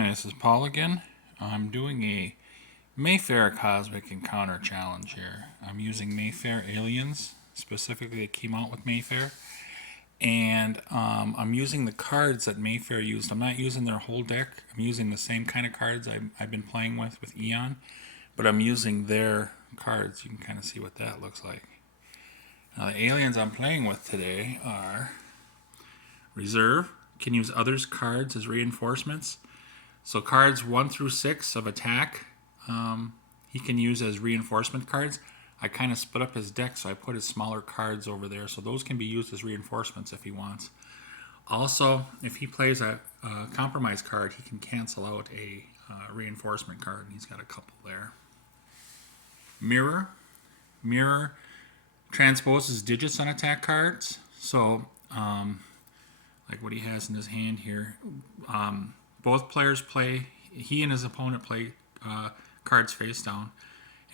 Hi, this is Paul again. I'm doing a Mayfair Cosmic Encounter Challenge here. I'm using Mayfair Aliens, specifically that came out with Mayfair. And I'm using the cards that Mayfair used. I'm not using their whole deck. I'm using the same kind of cards I've been playing with Eon. But I'm using their cards. You can kind of see what that looks like. Now the aliens I'm playing with today are Reserve. Can use others' cards as reinforcements. So cards 1 through 6 of attack, he can use as reinforcement cards. I kind of split up his deck, so I put his smaller cards over there. So those can be used as reinforcements if he wants. Also, if he plays a compromise card, he can cancel out a reinforcement card. And he's got a couple there. Mirror. Mirror transposes digits on attack cards. So, like what he has in his hand here. Both players play, he and his opponent play cards face down.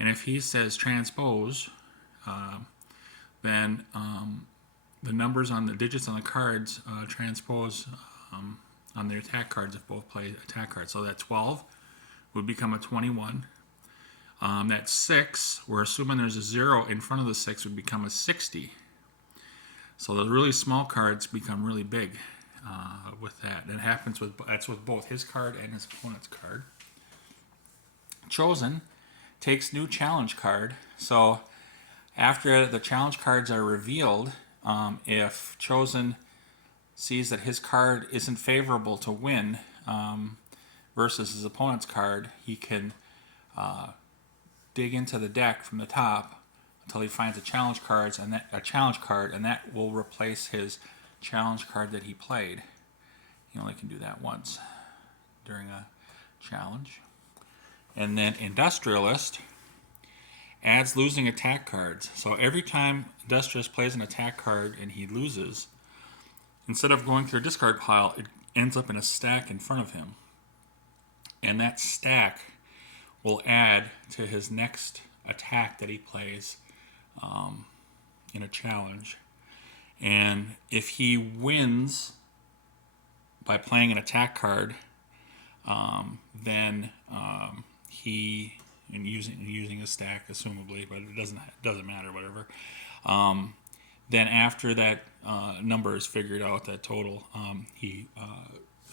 And if he says transpose, then the numbers on the digits on the cards transpose on the attack cards if both play attack cards. So that 12 would become a 21. That 6, we're assuming there's a 0 in front of the 6, would become a 60. So the really small cards become really big. With that. It happens that's with both his card and his opponent's card. Chosen takes new challenge card. So after the challenge cards are revealed, if Chosen sees that his card isn't favorable to win versus his opponent's card, he can dig into the deck from the top until he finds a challenge card, and that will replace his challenge card that he played. You only can do that once during a challenge. And then Industrialist adds losing attack cards. So every time Industrialist plays an attack card and he loses, instead of going through a discard pile, it ends up in a stack in front of him. And that stack will add to his next attack that he plays in a challenge. And if he wins by playing an attack card, then he, and using a stack, assumably, but it doesn't matter, whatever. Then after that number is figured out, that total, the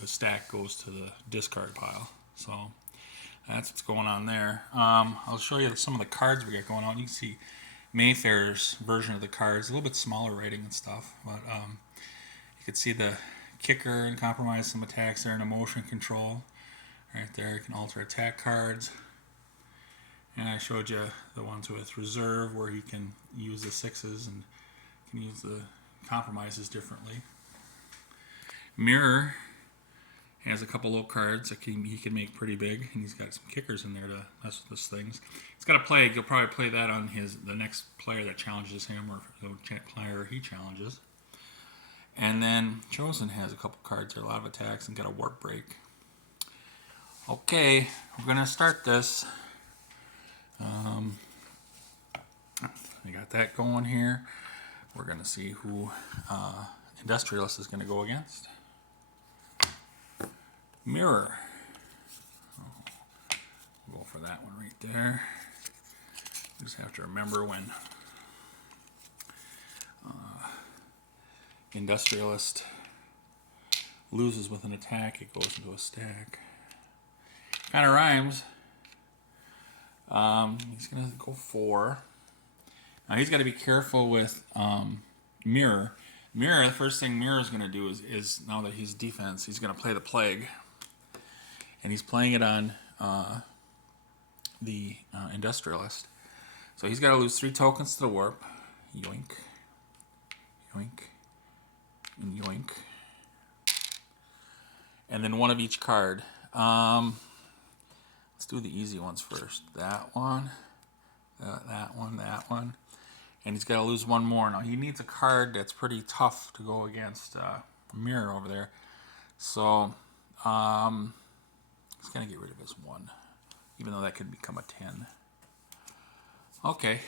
stack goes to the discard pile. So that's what's going on there. I'll show you some of the cards we got going on. You can see Mayfair's version of the cards, a little bit smaller writing and stuff, but you can see the kicker and compromise some attacks there, and emotion control right there. You can alter attack cards, and I showed you the ones with reserve where you can use the 6s and can use the compromises differently. Mirror has a couple little cards that he can make pretty big, and he's got some kickers in there to mess with those things. He's got a play. He'll probably play that on the next player that challenges him, or the player he challenges. And then Chosen has a couple cards here, a lot of attacks, and got a warp break. Okay, we're gonna start this. We got that going here. We're gonna see who Industrialist is gonna go against. Mirror. We'll go for that one right there. Just have to remember when Industrialist loses with an attack, it goes into a stack. Kind of rhymes. He's going to go 4. Now he's got to be careful with Mirror. Mirror, the first thing Mirror is going to do is now that he's defense, he's going to play the Plague. And he's playing it on the Industrialist. So he's got to lose 3 tokens to the warp. Yoink. Yoink. And yoink. And then one of each card. Let's do the easy ones first. That one. That one. That one. And he's got to lose one more. Now he needs a card that's pretty tough to go against Mirror over there. So he's going to get rid of his 1. Even though that could become a 10. Okay.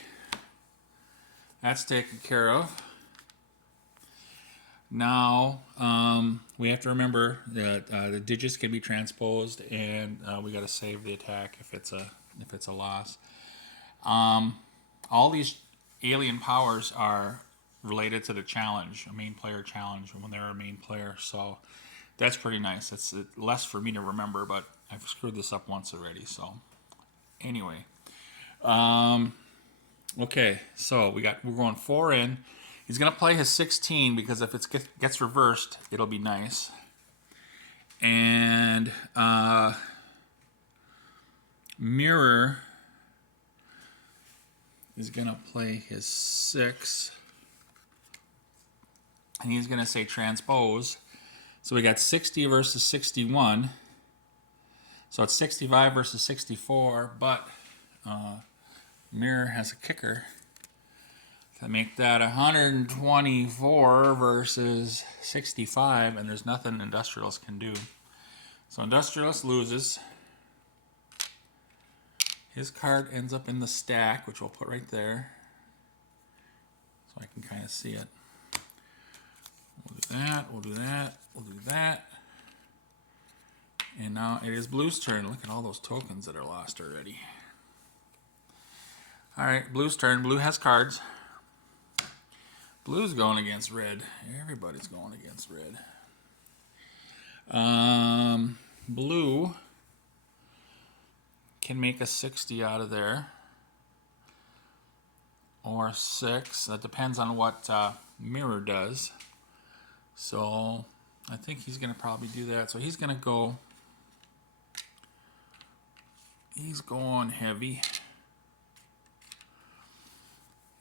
That's taken care of. Now, we have to remember that the digits can be transposed, and we got to save the attack if it's a loss. All these alien powers are related to the challenge, a main player challenge when they're a main player. So that's pretty nice. It's less for me to remember, but I've screwed this up once already. So anyway, okay. So we're going 4 in. He's gonna play his 16 because if it gets reversed, it'll be nice. And Mirror is gonna play his 6. And he's going to say transpose. So we got 60 versus 61. So it's 65 versus 64, but Mirror has a kicker to make that 124 versus 65, and there's nothing Industrialist can do. So Industrialist loses. His card ends up in the stack, which we'll put right there so I can kind of see it. We'll do that, we'll do that, we'll do that. And now it is Blue's turn. Look at all those tokens that are lost already. Alright, Blue's turn. Blue has cards. Blue's going against red. Everybody's going against red. Blue can make a 60 out of there. Or 6. That depends on what Mirror does. So I think he's going to probably do that. So he's going to go. He's going heavy.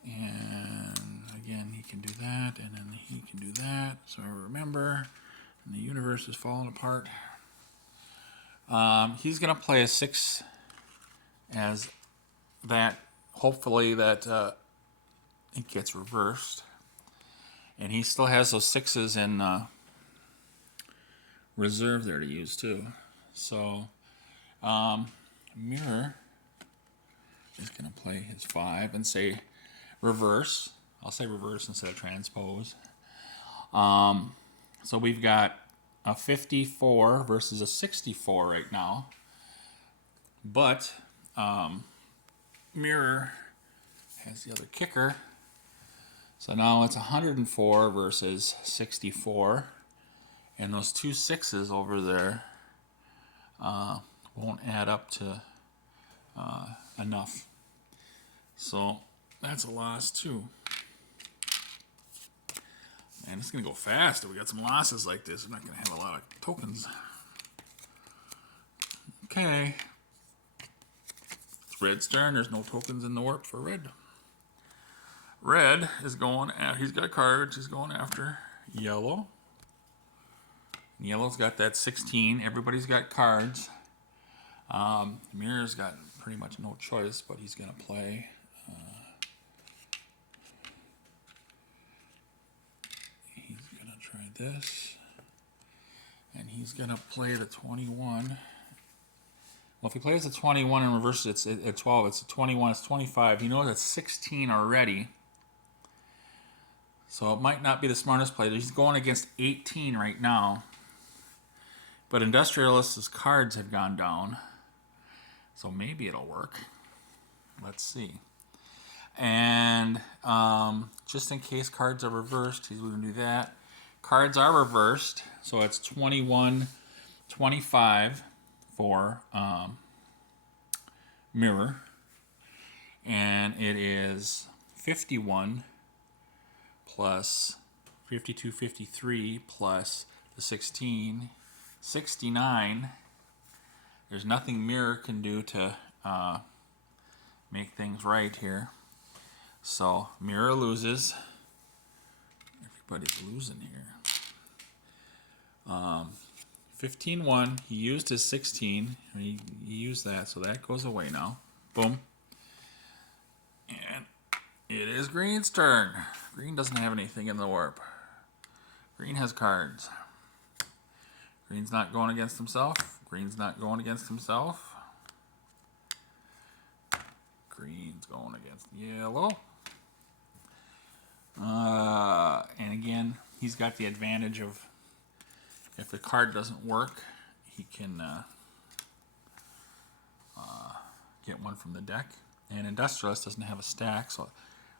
And again, he can do that. And then he can do that. So I remember. And the universe is falling apart. He's going to play a 6 as that. Hopefully that it gets reversed. And he still has those 6s in reserve there to use too. So Mirror is going to play his 5 and say reverse. I'll say reverse instead of transpose. So we've got a 54 versus a 64 right now. But Mirror has the other kicker. So now it's 104 versus 64. And those 2 6s over there won't add up to enough. So that's a loss too. Man, it's going to go fast if we got some losses like this. We're not going to have a lot of tokens. Okay. It's Red's turn. There's no tokens in the warp for Red. Red is going at, he's got cards, he's going after Yellow. Yellow's got that 16, everybody's got cards. Mirror's got pretty much no choice, but he's going to play. He's going to try this. And he's going to play the 21. Well, if he plays the 21 and reverses it's at 12, it's a 21, it's 25. You know that's 16 already. So it might not be the smartest play. He's going against 18 right now. But Industrialist's cards have gone down. So maybe it'll work. Let's see. And just in case cards are reversed, he's going to do that. Cards are reversed. So it's 21, 25 for Mirror. And it is 51 plus 52, 53 plus the 16, 69. There's nothing Mirror can do to make things right here. So Mirror loses. Everybody's losing here. 15-1. He used his 16. He used that, so that goes away now. Boom. And it is Green's turn. Green doesn't have anything in the warp. Green has cards. Green's not going against himself. Green's not going against himself. Green's going against Yellow. And again, he's got the advantage of, if the card doesn't work, he can get one from the deck. And Industrialist doesn't have a stack, so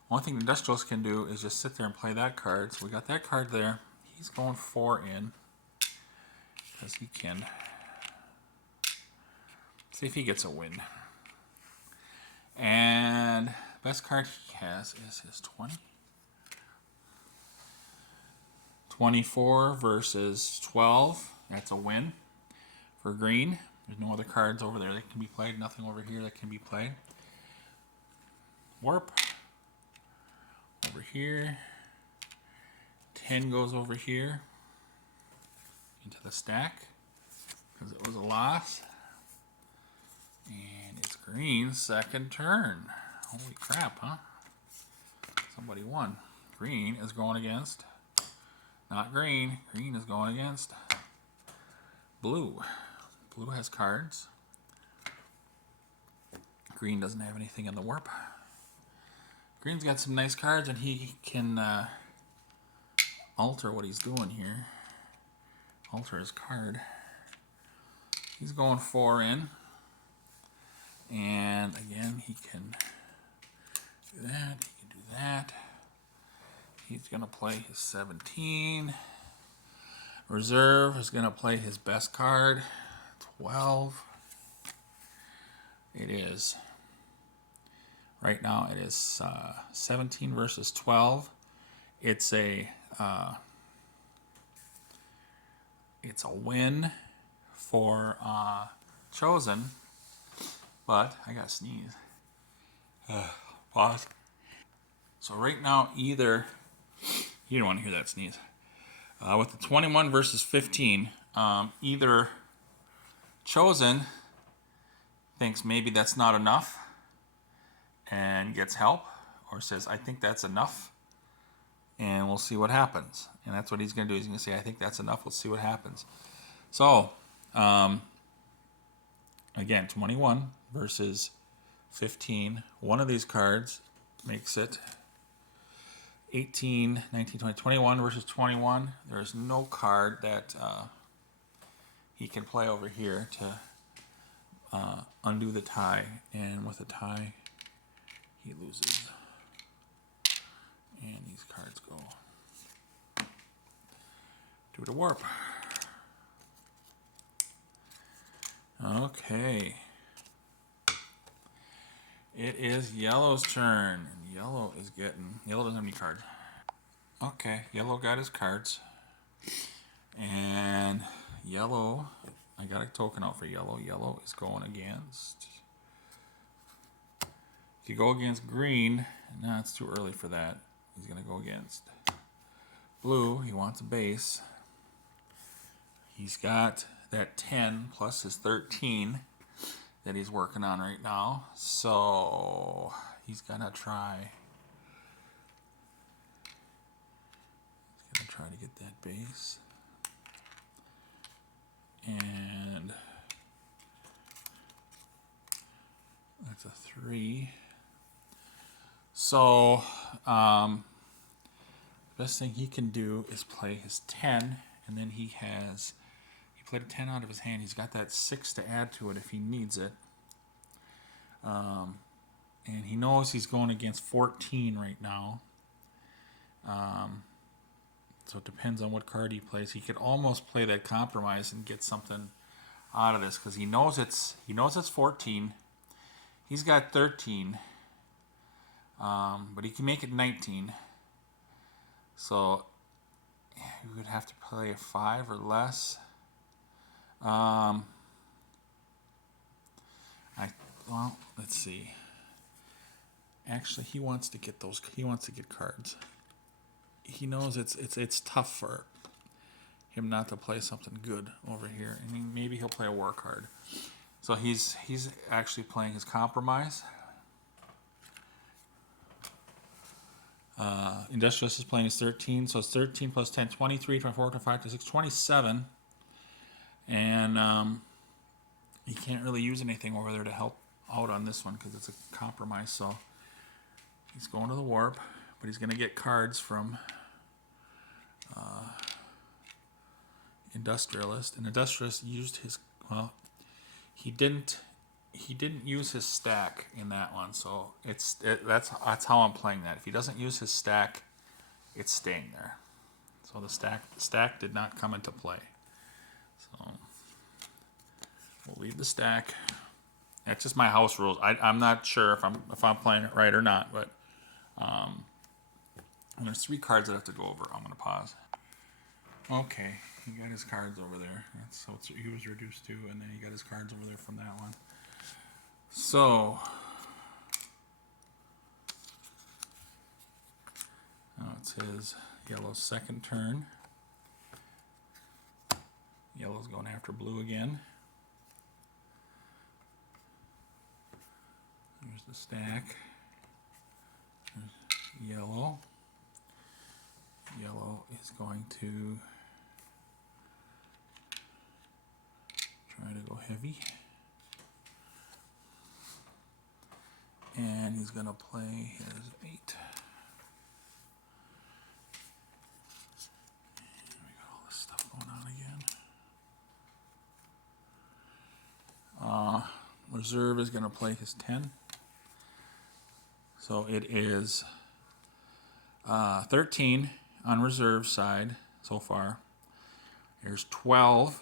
one thing Industrialist can do is just sit there and play that card. So we got that card there. He's going 4 in, because he can. See if he gets a win. And best card he has is his 20. 24 versus 12. That's a win for green. There's no other cards over there that can be played. Nothing over here that can be played. Warp. Over here. 10 goes over here into the stack because it was a loss. And it's green's second turn. Holy crap, huh? Somebody won. Green is going against, not green. Green is going against blue. Blue has cards. Green doesn't have anything in the warp. Green's got some nice cards, and he can alter what he's doing here. Alter his card. He's going 4 in. And again, he can do that. He can do that. He's going to play his 17. Reserve is going to play his best card, 12. It is, right now it is 17 versus 12. It's a win for Chosen, but I got to sneeze. Pause. So right now, either, you don't want to hear that sneeze. With the 21 versus 15, either Chosen thinks maybe that's not enough and gets help, or says, I think that's enough, and we'll see what happens. And that's what he's going to do. He's going to say, I think that's enough. We'll see what happens. So, again, 21 versus 15. One of these cards makes it 18, 19, 20, 21 versus 21. There's no card that he can play over here to undo the tie. And with a tie, he loses. And these cards go to the warp. Okay. It is yellow's turn. And yellow doesn't have any cards. Okay, yellow got his cards. And yellow, I got a token out for yellow. Yellow is going against. If you go against green, no, it's too early for that. He's going to go against blue. He wants a base. He's got that 10 plus his 13 that he's working on right now. So he's going to try. He's going to try to get that base. And that's a 3. So, best thing he can do is play his 10, and then he played a 10 out of his hand. He's got that 6 to add to it if he needs it. And he knows he's going against 14 right now. So it depends on what card he plays. He could almost play that compromise and get something out of this because he knows it's 14. He's got 13. But he can make it 19. So you would have to play a 5 or less. Let's see. Actually, he wants to get cards. He knows it's tough for him not to play something good over here. I mean, maybe he'll play a war card. So he's actually playing his compromise. Industrialist is playing his 13, so it's 13 plus 10, 23, 24, 25, 26, 27. And he can't really use anything over there to help out on this one because it's a compromise. So he's going to the warp, but he's going to get cards from Industrialist. And Industrialist used his, well, he didn't use his stack in that one, so that's how I'm playing that. If he doesn't use his stack, it's staying there. So the stack did not come into play. So we'll leave the stack. That's just my house rules. I'm not sure if I'm playing it right or not, but and there's 3 cards that I have to go over. I'm gonna pause. Okay, he got his cards over there. That's what he was reduced to, and then he got his cards over there from that one. So now it's his yellow's second turn. Yellow's going after blue again. There's the stack. There's yellow. Yellow is going to try to go heavy. And he's going to play his 8. We got all this stuff going on again. Reserve is going to play his 10. So it is 13 on reserve side so far. There's 12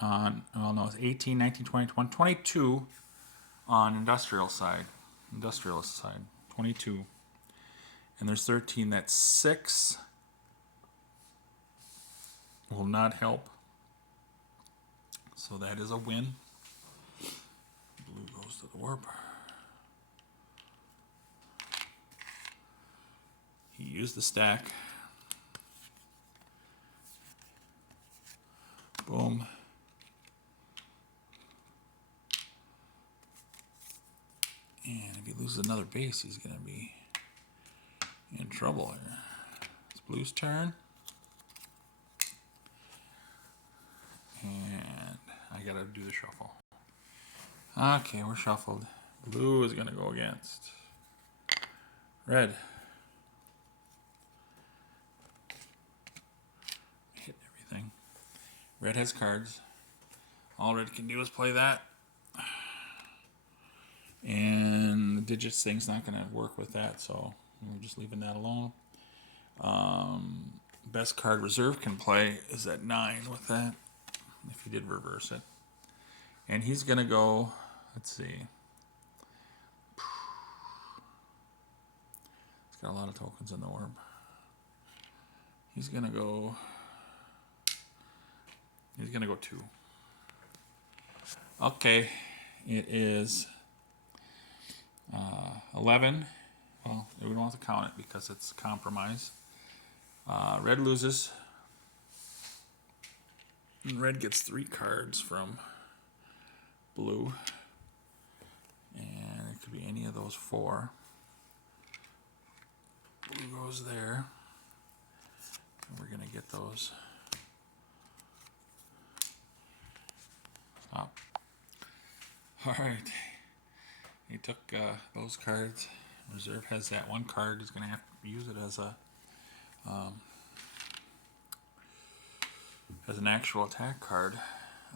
on, well, no, it's 18, 19, 20, 22 on industrialist side, 22. And there's 13. That's 6. Will not help. So that is a win. Blue goes to the warp. He used the stack. Boom. And if he loses another base, he's going to be in trouble here. It's blue's turn. And I got to do the shuffle. Okay, we're shuffled. Blue is going to go against red. Hit everything. Red has cards. All red can do is play that. And the digits thing's not going to work with that, so we're just leaving that alone. Best card reserve can play is at 9 with that, if he did reverse it. And he's going to go, let's see. It's got a lot of tokens in the orb. He's going to go 2. Okay, it is 11. Well, we don't have to count it because it's compromise. Red loses. And red gets 3 cards from blue. And it could be any of those 4. Blue goes there. And we're going to get those up. All right. He took those cards. Reserve has that 1 card. He's going to have to use it as an actual attack card.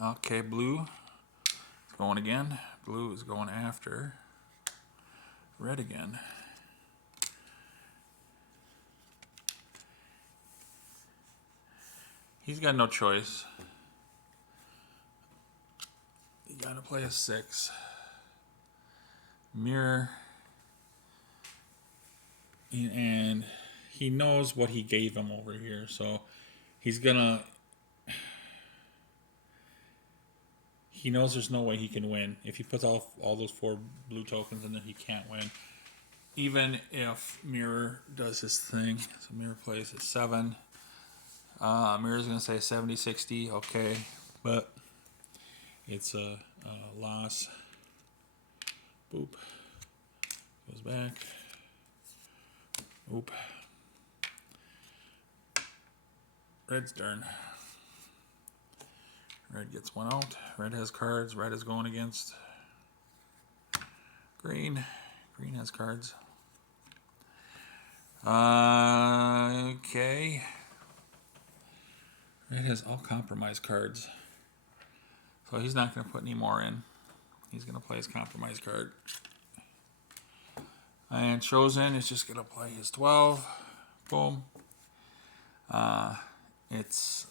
Okay, blue is going again. Blue is going after red again. He's got no choice. You got to play a 6. Mirror. And he knows what he gave him over here, so he's gonna. He knows there's no way he can win. If he puts all those 4 blue tokens in there, he can't win. Even if Mirror does his thing. So Mirror plays at 7. Mirror's going to say 70, 60. Okay. But it's a loss. Boop. Goes back. Oop. Red's turn. Red gets 1 out. Red has cards. Red is going against green. Green has cards. Okay. It has all compromise cards. So he's not going to put any more in. He's going to play his compromise card. And Chosen is just going to play his 12. Boom. It's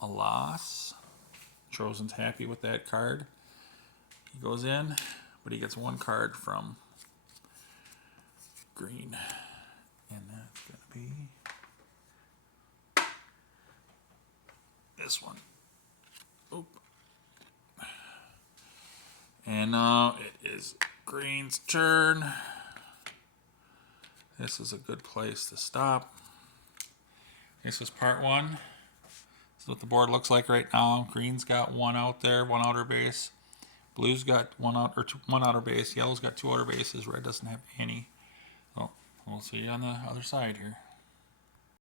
a loss. Chosen's happy with that card. He goes in, but he gets one card from green. And that's going to be this one. Oop. And now it is green's turn. This is a good place to stop. This is part one. This is what the board looks like right now. Green's got one out there, one outer base. Blue's got one outer base. Yellow's got two outer bases. Red doesn't have any. So we'll see you on the other side here.